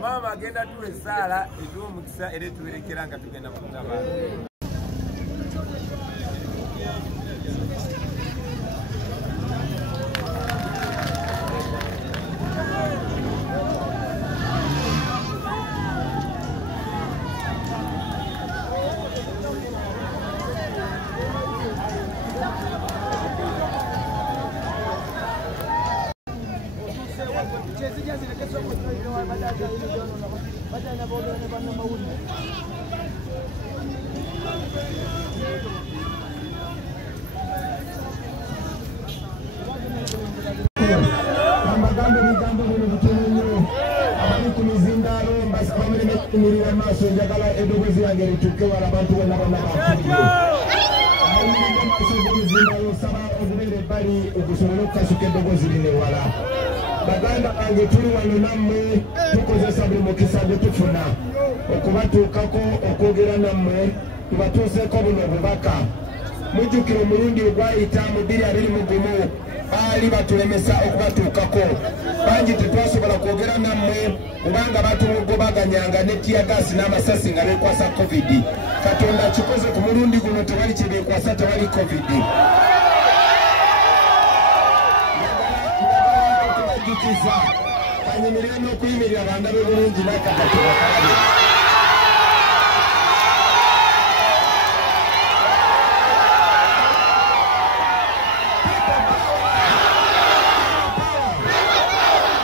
Mama agenda tuwe sala etuwe mukisa ere tuwerekera nga tugenda mu kutabala. Baganda bange tuli wano nammwe tukozesa buli mukisa gwe tufuna okubatuukako okwogera nammwe tubatuuseeko buno obubaka. Mujjukira omulundi ogwayita mu 2021 baali batulemesa okubatuukako bangi tetwasobola kwogera nammwe kubanga batugobaganyanga ne tiyagasi n'amasasi nga beekwasa covid. Katonda kikoze ku mulundi guno tewali kye beekwasa, tewali covid. Kanyimirira n'okuyimirira bandabe bulungi n'akakatula kalabe.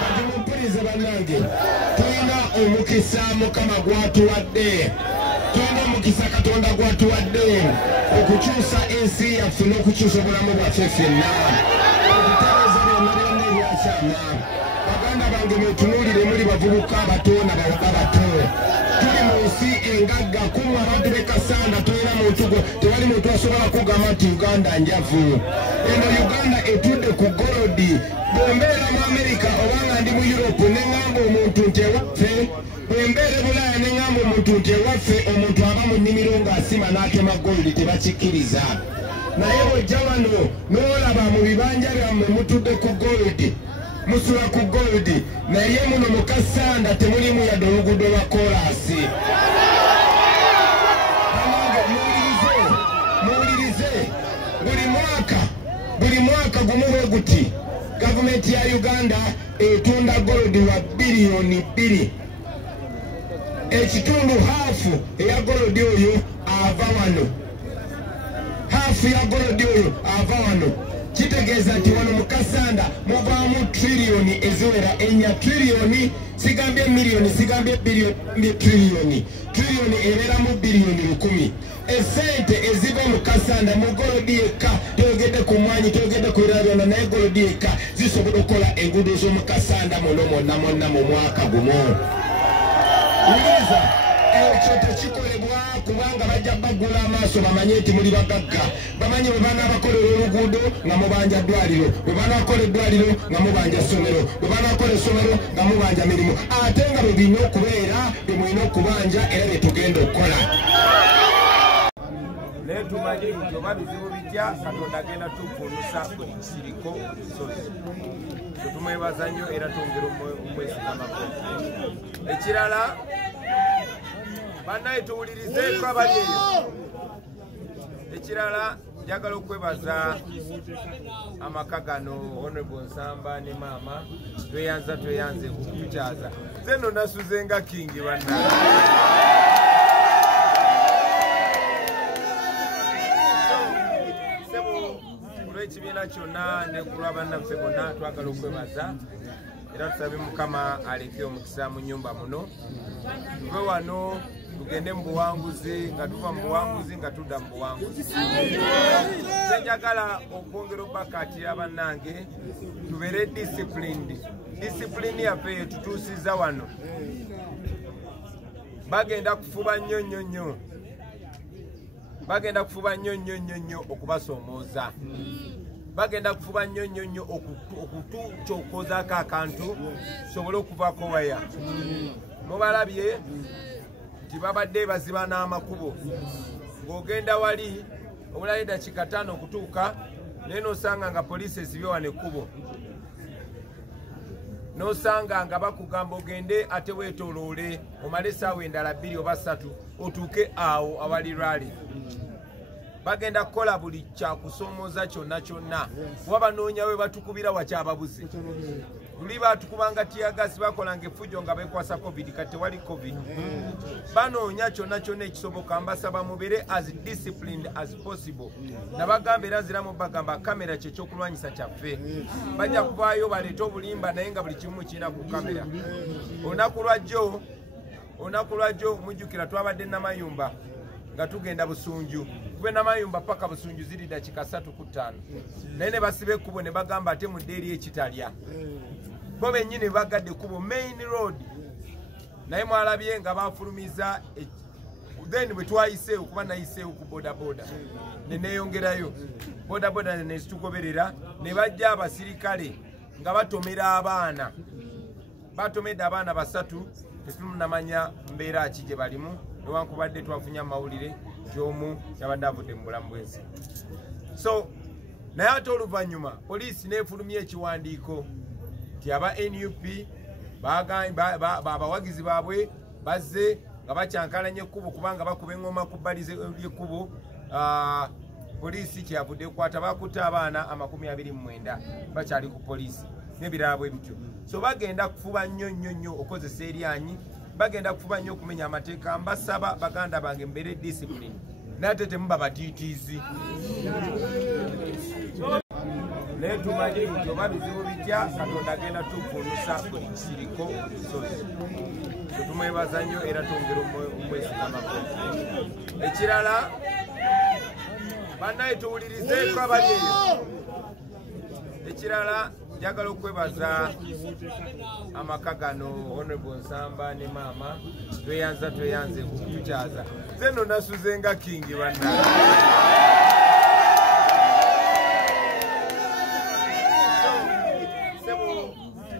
Kati mumpulirize bannange, tulina omukisa Mukama gwatuwadde, tulina omukisa Katonda gwatuwadde okukyusa ensi yaffe n'okukyusa obulamu bwaffe ffenna. Baganda bange mwetunuulire muli bavubuka abato n'abawala bato. Tuli mu nsi engagga kumu abantu b'Ekasanda toyina muntu gwe tewali muntu asobola kugamba nti Uganda njavu. Eno Uganda etudde ku golodi. Bwembeera mu Amerika obanga ndi mu Europe ne ŋŋamba omuntu nti ewaffe, bwembeera e Bulaaya ne ŋŋamba omuntu nti ewaffe, omuntu aba mu nnimiro ng'asima n'atema golodi tebakikkiriza. Naye bw'ojja wano n'olaba mu bibanja byammwe mutudde ku golodi, musula ku golodi, naye muno mu Kasanda temulimu yadde oluguudo lwa koolaasi. Muwulirize, buli mwaka gumu bwe guti gavumenti ya Uganda etunda golodi wa biliyoni 2. Ekitundu haafu eya golodi oyo ava wano. Haafu ya golodi oyo ava wano. Kitegeeza nti wano mu Kasanda muvaamu triliyoni eziwera 4 triliyoni, sigambye miliyoni, sigambye biliyoni, triliyoni. Triliyoni ebeeramu biliyoni 1000. Esente eziva mu Kasanda mu golodi yekka, toyogedde ku mwanyi, toyogedde ku birala byonna, naye golodi yekka zisobola okukola enguudo z'omu Kasanda muno mwonna mu mwaka gumu. Uliza, ekyo tekikolebwa kubanga bajja bagula amaaso bamanye nti muli bagagga. Bamanye bwe banaabakolera oluguudo nga mubanja ddwaliro, bwe banaakola eddwaliro nga mubanja ssomero, bwe banaakola essomero nga mubanja mirimu. Ate nga bwe birina okubeera bye mulina okubanja era bye tugenda okukola. Naye tumanyi nti oba bizibu bijja Katonda agenda tukunusa buli kisiriko busozi. Tumwebaza nnyo era twongera omwesigambako. Ekirala bannaye tuwulirizeeko abali eyo. Ekirala njagala okwebaza amaka gano Honorable Nsamba ne maama tweyanze okutukyaza. Nze nno nasuze nga kingi bannaye. Olw'ekibiina kyonna ne ku lwa bannaffe bonna twagala okwebaza era tusabe Mukama aleke omukisa mu nnyumba muno. Tuve wano tugende mu buwanguzi, nga tuva mu buwanguzi nga tudda mu buwanguzi. Nze njagala okwongera okubakaatira bannange tubeere disciplined. Discipline yaffe yetutuusiza wano. Bagenda kufuba nnyo. Bagenda kufuba nnyo okubasoomooza. Bagenda kufuba nnyo okutucokozaako akantu sobole okuvaako waya. Mubalabye nti babadde baziba n'amakubo. Ng'ogenda wali obulayo eddakiika 5 okutuuka naye n'osanga nga poliisi esibye wano ekkubo. nosanga nga bakugamba ogende ate weetooloole omale essaawa endala 2 oba 3 otuuke awo awali rally. Bagenda kukola buli kyakusomooza kyonna kyonna kuba banoonya we batukubira wakyababuze. Luli batukubanga tiyagasi bakolanga effujjo nga bekwasa covid kati tewali covid. Banoonya kyonna kyonna ekisoboka mbasaba mubeere as disciplined as possible. Nabagamba era ziramu bagamba kamera kyekyokulwanyisa kyaffe. Bajja kuvaayo baleete obulimba naye nga buli kimu kirina ku kamera. Olunaku lwajjo mujjukira twabadde Namayumba nga tugenda Busunju. Kuba Namayumba paka Busunju ziri dakika 3 ku 5. Naye ne basiba ekkubo ne bagamba ate mudde eri ekitalya. Bo bennyini bagadde kubo main road. Naye mwalabye nga bafulumiza then bwe twayiseewo kuba nayiseewo ku bodaboda. Ne neeyongerayo. Bodaboda ne zitugoberera ne bajja abasirikale nga batomera abaana. Batomedde abaana 3 tetunamanya mbeera ki gye balimu. Newankubadde twafunye amawulire gy'omu yabadde avudde mu bulamu bw'ensi. So naye ate oluvannyuma poliisi neefulumya ekiwandiiko nti aba NUP abawagizi baabwe bazze nga bakyankalanya ekkubo kubanga bakuba eŋŋoma ku bbali ly'ekkubo. Poliisi kyeyavudde ekwata bakutte abaana 29 bakyali ku poliisi n'ebirala bwe bityo. So bagenda kufuba nnyo okozesa eryanyi, bagenda kufuba nnyo okumenya amateeka. Mbasaba baganda bange mbeere discipline nate temuba batiitiizi. Naye tumanyi nti oba bizibu bijja Katonda agenda tukunusa buli kisiriko busozi. Tetumwebaza nnyo era twongera omwesigamaku. Ekirala bannaye tuwulirizeeko abali eyo. Ekirala njagala okwebaza amaka gano Honorable Nsamba ne maama tweyanze kutukyaza. Nze nno nasuze nga kingi bannaye.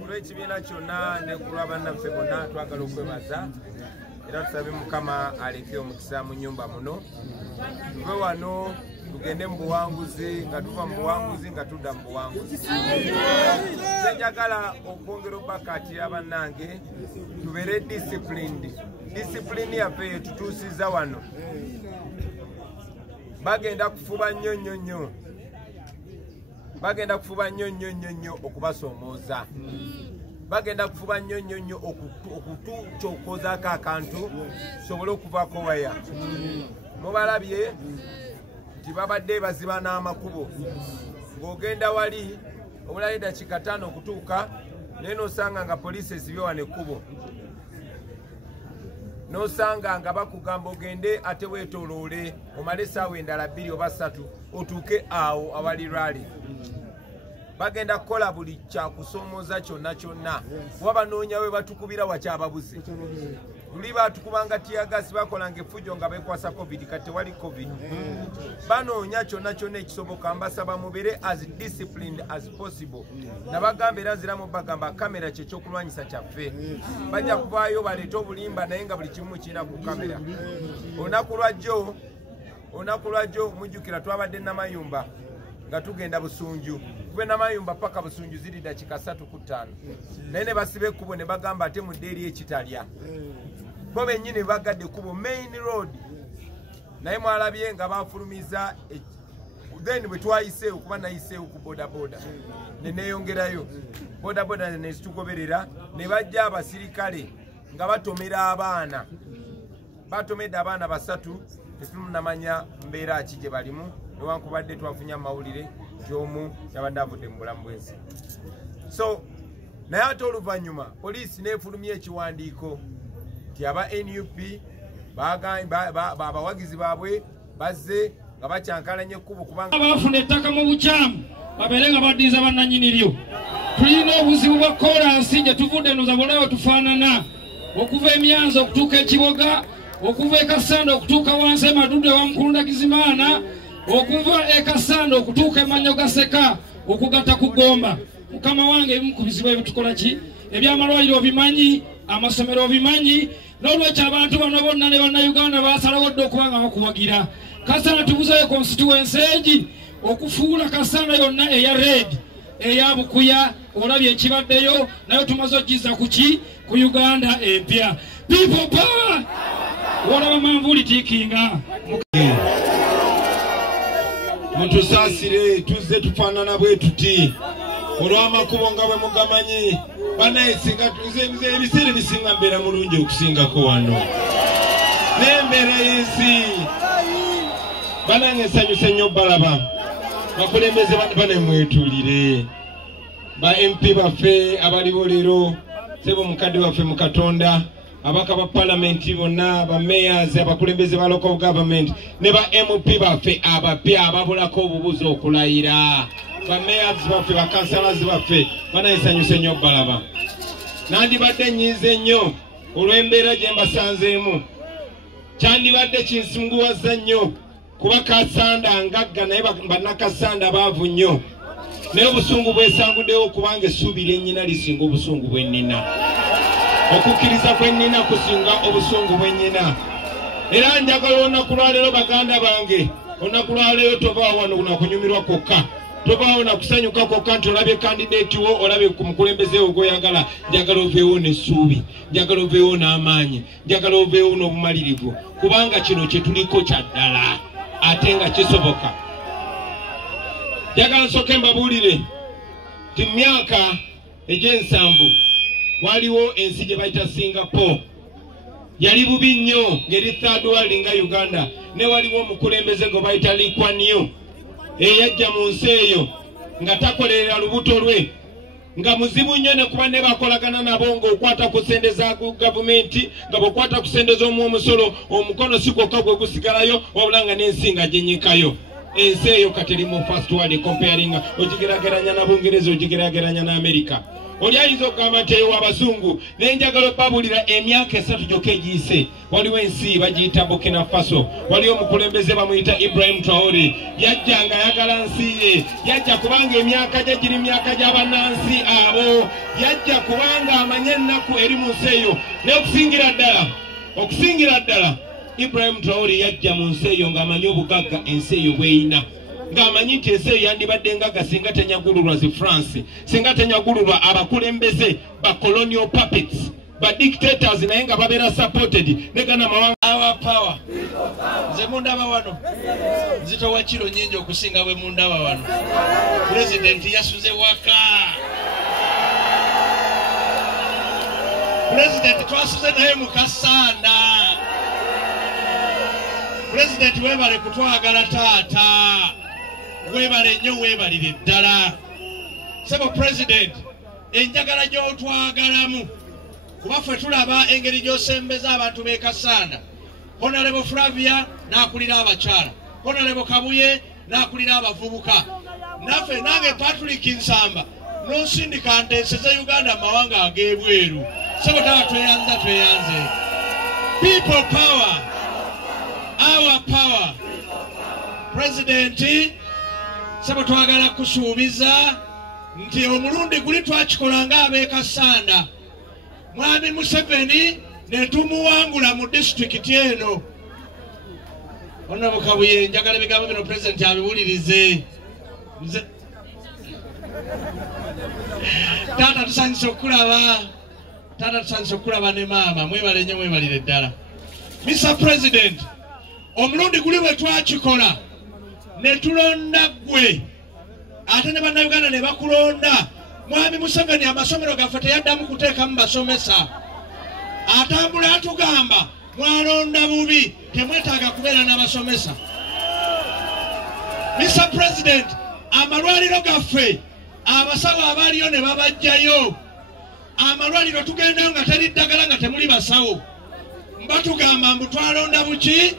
Olw'ekibiina kyonna ne ku lwa bannaffe bonna twagala okwebaza era tusabe Mukama aleke omukisa mu nnyumba muno. Tuve wano tugende mu buwanguzi nga tuva mu buwanguzi nga tudda mu buwanguzi. Njagala okwongera obbakatira bannange tubeere disciplined. Discipline yaffe yetutuusiza wano. Bagenda kufuba nnyo. Bagenda kufuba nnyo okubasoomooza. Bagenda kufuba nnyo okutucokozaako akantu sobole okuvaako waya. Mubalabye nti babadde baziba n'amakubo. Ng'ogenda wali obulayo dakika 5 okutuuka naye n'osanga nga poliisi esibye wano ekkubo. N'osanga nga bakugamba ogende ate weetooloole omale essaawa endala 2 oba 3 otuuke awo awali rally. Bagenda kukola buli kyakusomooza kyonna kyonna kuba banoonya we batukubira wakyababuze. Luli batukubanga tiyagasi bakolanga effujjo nga bekwasa covid kati tewali covid. Banoonya kyonna kyonna ekisoboka. Mbasaba mubeere as disciplined as possible. Nabagamba era ziramu bagamba kamera kyekyokulwanyisa kyaffe. Bajja kuvaayo baleete obulimba naye nga buli kimu kirina ku kamera. Olunaku lwajjo mujjukira twabadde Namayumba nga tugenda Busunju. Kuba Namayumba paka Busunju ziri dakika 3 ku 5. Naye ne basiba ekkubo ne bagamba ate mudde eri ekitalya. Bo bennyini bagadde kubo main road. Naye mwalabye nga bafulumiza then bwe twayiseewo kuba nayiseewo ku bodaboda. Ne neeyongerayo. Bodaboda ne zitugoberera ne bajja abasirikale nga batomera abaana. Batomedde abaana 3 tetunamanya mbeera ki gye balimu. Newankubadde twafunye amawulire gy'omu yabadde avudde mu bulamu bw'ensi. So naye ate oluvannyuma poliisi neefulumya ekiwandiiko nti aba NUP abawagizi baabwe bazze nga bakyankalanya ekkubo kubanga bafuna ettaka mu bukyamu babeere nga baddiza bannannyini lyo. Tulina obuzibu bwa kolansi gye tuvudde nozabolewo tufaanana okuva emyanza okutuuka ekiboga, okuva ekasanda okutuuka wansi emadudde wa Mukulundagizimaana, okuva ekasanda okutuuka emanyo gaseka okugatta ku Gomba. Mukama wange ebimu ku bizibu ebitukola ki ebyamalwaliro bimanyi, amasomero bimanyi, n'olwekyo abantu bano bonna ne bannayuganda basalawo dde okuba nga bakuwagira. Kasana tubuzeeyo constituency egi okufuula Kasana yonna eya red, eya Bukuya, olabye ekibaddeyo nayo tumaze ogiza kuki ku Uganda empya. People power olaba manvuli tikinga mutusasire tuzze tufaanana bwe tuti olw'amakubo nga bwe mugamanyi banaye singa tuze ebiseera bisinga mbeera mulungi okusingako wano n'embeera y'ensi banange nsanyuse nnyo balaba bakulembeze bane mwetuulire ba MP baffe abaliwo leero sebo mukadde waffe mu Katonda abaka ba parliament bonna ba mayors abakulembeze ba local government ne ba MP baffe abapya ababulako obubuzi okulayira ba mayors baffe ba councillors baffe banayisanyuse nnyo balaba nandibadde nyize nnyo olw'embeera gye mbasanzeemu kyandibadde kinsunguwaza nnyo kuba Kasanda ngagga naye bannakasanda baavu nnyo naye obusungu bwesanguddewo kubanga essuubi lyennyina lisinga obusungu bwennina okukkiriza kwennina kusinga obusungu bwennyina era njagala olunaku lwaleero baganda bange olunaku lwaleero tovaawo wano nakunyumirwa kokka tovaawo nakusanyuka kokka nti olabye kandidate wo olabye ku mukulembeze wo gw'oyagala njagala oveewo n'essuubi njagala oveewo n'amaanyi njagala oveewo n'obumalirivu kubanga kino kye tuliko kya ddala ate nga kisoboka. Njagala nsooke mbabuulire ti myaka egy'ensanvu waliwo ensi gye bayita Singapore yali bubi nnyo ngeri third world nga Uganda ne waliwo omukulembeze gwe bayita Lee Kuan Yew eyajja mu nsi eyo nga takolerera lubuto lwe nga muzibu nnyo ne kuba ne bakolagana nabo ng'okwata ku ssente za gavumenti nga bw'okwata ku ssente z'omu omusolo omukono si gwokka gwe gusigalayo wabula nga n'ensi nga gyenyikayo. Ensi eyo kati eri mu first world comparing ogigeraageranya na Bungereza ogigeraageranya na Amerika. Oli ayinza okugamba nti eyo Abazungu naye njagala obbabulira emyaka 3 gyokka egiyise waliwo ensi bagiyita Burkina Faso waliwo omukulembeze bamuyita Ibrahim Traore yajja nga ayagala nsi ye yajja kubanga emyaka gye giri myaka gy'abannansi abo yajja kubanga amanye ennaku eri mu nsi eyo naye okusingira ddala Ibrahim Traore yajja mu nsi eyo ng'amanyi obugagga ensi eyo bweyina ng'amanyi nti ensi eyo yandibadde ngagga singa tenyagululwa zi France singa tenyagululwa abakulembeze ba colonial puppets ba dictators naye nga babeera supported ne gana mawanga our power nze mundaba wano nzitowa kiro nyingi okusinga bwe mundaba wano president yasuze waka president twasuze naye mu Kasanda president webale kutwagala taata webale nnyo webalire ddala sebo president enjagala gy'otwagalamu kuba ffe tulaba engeri gy'osembeza abantu b'e Kasanda Honorable Flavia n'akulira abakyala Honorable Kabuye n'akulira abavubuka naffe nange Patrick Nsamba n'osindika nteeseza Uganda mawanga ag'ebweru sebo tawa tweyanze people power our power president sebo twagala kusuubiza nti omulundi guli twakikola ng'ab'e Kasanda Mwami Museveni ne tumuwangula mu district eno Honorable Kabuye njagala bigambo bino president abiwulirize tata tusanyusa okulaba ne maama mwebale nnyo mwebalire ddala Mr. President omulundi guli bwe twakikola ne tulonda ggwe ate ne bannayuganda ne bakulonda Mwami Museveni amasomero gaffe teyaddamu kuteekamu basomesa atambula atugamba mwalonda bubi temwetaaga kubeera n'abasomesa. Mr. President amalwaliro gaffe abasawo abaliyo ne babajjayo amalwaliro tugendayo nga teri ddagala nga temuli basawo mbatugamba mbu twalonda buki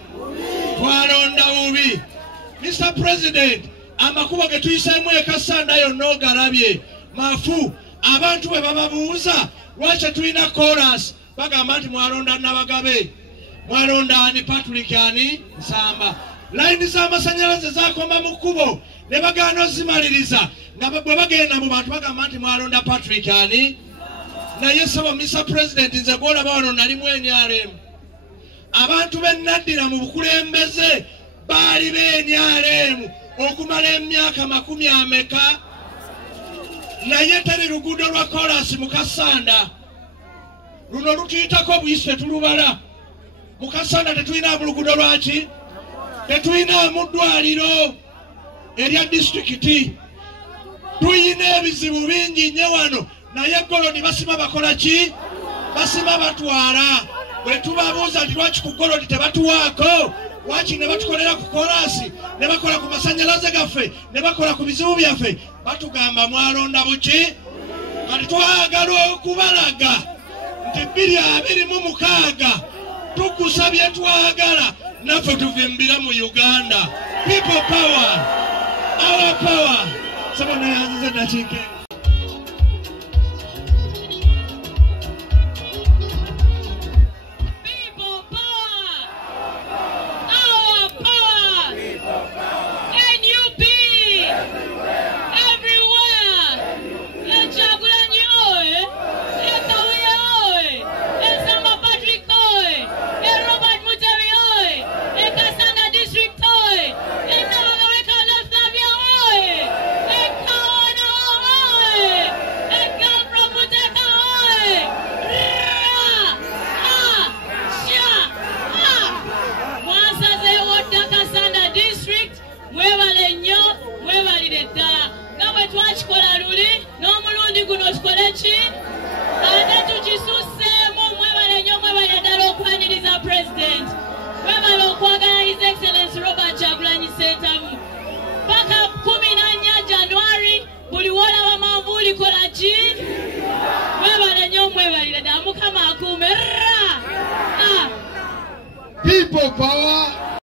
twalonda bubi. Mr. President amakubo ge tuyiseemu e Kasanda yonna ogalabye mafu abantu bwe bababuuza lwaki tulina chorus bagamba nti mwalonda Nabagabe mwalonda ani Patrick ani Nsamba layini z'amasanyalaze zakoma mu kkubo ne bagaana ozimaliriza nga bwe bagenda mu bantu bagamba nti mwalonda Patrick ani naye sabo Mr. President nze bwolaba wano nalimu NRM abantu bennaddira mu bukulembeze baali b'NRM okumala emyaka 40 naye teri luguudo lwa kolasi mu Kasanda luno lutuyitako buyise tulubala. Mu Kasanda tetulinamu luguudo lwaki? Tetulinamu ddwaliro erya disitulikiti. Tuyina ebizibu bingi nnyo wano, naye Golodi basima bakola ki? Basima batwala. Bwe tubabuuza nti lwaki ku Golodi tebatuwaako, lwaki ne batukolera ku kolasi, ne bakola ku masannyalaze gaffe, ne bakola ku bizibu byaffe, batugamba mwalonda buki? Kati twagala okubalaga nti 2026 tukusabye twagala naffe tuvimbira mu Uganda. People power, our power. Someone has said that chicken. People power.